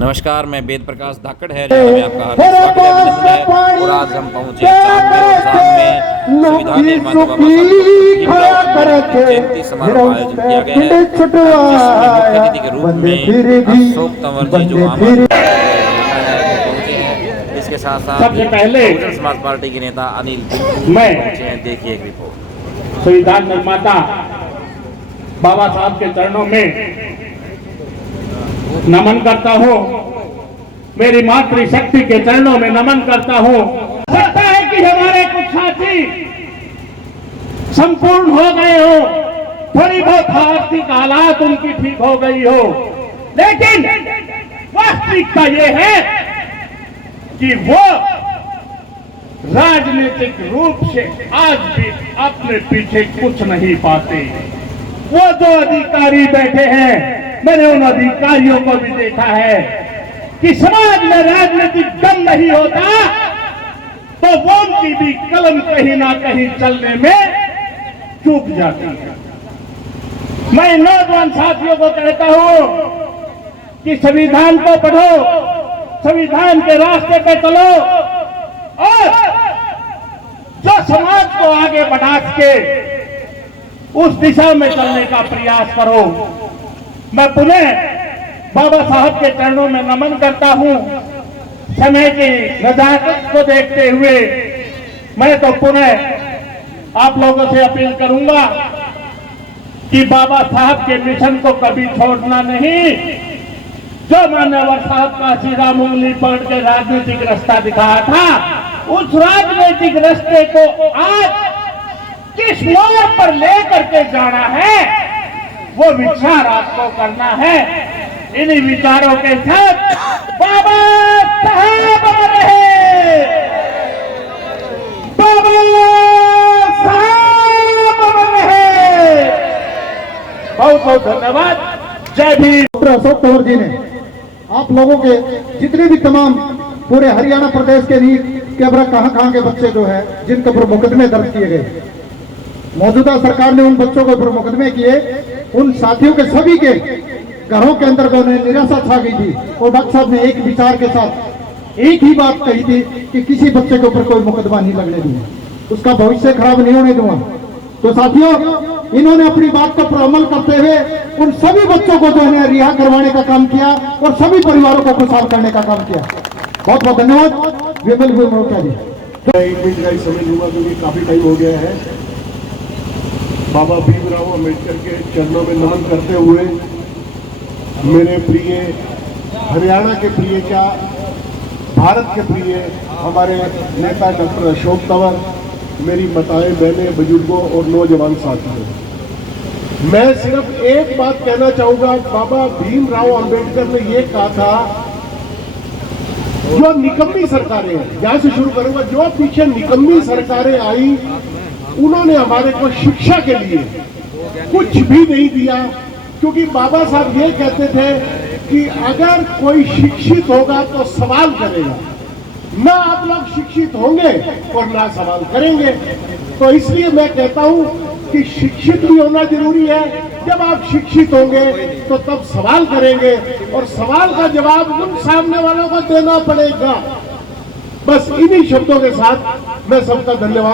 नमस्कार, मैं वेद प्रकाश धाकड़ है में आपका हार्दिक स्वागत है और आज हम पहुंचे संविधान निर्माता बाबा साहब जयंती समारोह आयोजित किया गया है, जिसमें मुख्य अतिथि के रूप में अशोक तंवर जी जो पहुंचे हैं। इसके साथ साथ सबसे पहले बहुजन समाज पार्टी के नेता अनिल पहुंचे हैं। देखिए एक रिपोर्ट। संविधान निर्माता बाबा साहब के चरणों में नमन करता हूँ, मेरी मातृशक्ति के चरणों में नमन करता हूँ। लगता है कि हमारे कुछ साथी संपूर्ण हो गए हो, थोड़ी बहुत आर्थिक हालात उनकी ठीक हो गई हो, लेकिन वास्तविकता ये है कि वो राजनीतिक रूप से आज भी अपने पीछे कुछ नहीं पाते। वो जो अधिकारी बैठे हैं, मैंने उन अधिकारियों को भी देखा है कि समाज में राजनीतिक दम नहीं होता तो वो उनकी भी कलम कहीं ना कहीं चलने में चूक जाती है। मैं नौजवान साथियों को कहता हूं कि संविधान को पढ़ो, संविधान के रास्ते पे चलो और जो समाज को आगे बढ़ा के उस दिशा में चलने का प्रयास करो। मैं पुनः बाबा साहब के चरणों में नमन करता हूं। समय की नजाकत को देखते हुए मैं तो पुनः आप लोगों से अपील करूंगा कि बाबा साहब के मिशन को कभी छोड़ना नहीं। जो मान्यवर साहब का सीधा उंगली पकड़ के राजनीतिक रास्ता दिखाया था, उस राजनीतिक रास्ते को आज किस मोड़ पर लेकर के जाना है, वो विचार आपको करना है। इन्हीं विचारों के साथ बाबा साहब रहे, बाबा साहब रहे। बहुत बहुत धन्यवाद। जय भीम। डॉक्टर अशोक तंवर जी ने आप लोगों के जितने भी तमाम पूरे हरियाणा प्रदेश के नीट के अब कहां के बच्चे जो है जिनके ऊपर मुकदमे दर्ज किए गए, मौजूदा सरकार ने उन बच्चों के ऊपर मुकदमे किए, उन साथियों के सभी के घरों के अंदर निराशा छा गई थी और डॉक्टर साहब ने एक विचार के साथ एक ही बात कही थी कि किसी बच्चे के ऊपर कोई मुकदमा नहीं लगने दूंगा, उसका भविष्य खराब नहीं होने दूंगा। तो साथियों, इन्होंने अपनी बात को पर अमल करते हुए उन सभी बच्चों को जो है रिहा करवाने का काम किया और सभी परिवारों को खुशहाल करने का काम किया। बहुत बहुत धन्यवाद। विमल मोर्चा जी। एक मिनट का ही समय लूंगा क्योंकि काफी टाइम हो गया है। बाबा भीमराव अम्बेडकर के चरणों में नमन करते हुए मेरे प्रिय हरियाणा के प्रिय क्या भारत के प्रिय हमारे नेता डॉक्टर अशोक तंवर, मेरी माताएं, बहनें, बुजुर्गों और नौजवान साथियों, मैं सिर्फ एक बात कहना चाहूंगा। बाबा भीमराव अम्बेडकर ने यह कहा था, जो निकम्मी सरकारें हैं, यहां से शुरू करूंगा, जो पीछे निकम्मी सरकारें आई उन्होंने हमारे को शिक्षा के लिए कुछ भी नहीं दिया। क्योंकि बाबा साहब ये कहते थे कि अगर कोई शिक्षित होगा तो सवाल करेगा, ना आप लोग शिक्षित होंगे और ना सवाल करेंगे। तो इसलिए मैं कहता हूं कि शिक्षित भी होना जरूरी है। जब आप शिक्षित होंगे तो तब सवाल करेंगे और सवाल का जवाब उन सामने वालों को देना पड़ेगा। बस इन्हीं शब्दों के साथ मैं सबका धन्यवाद।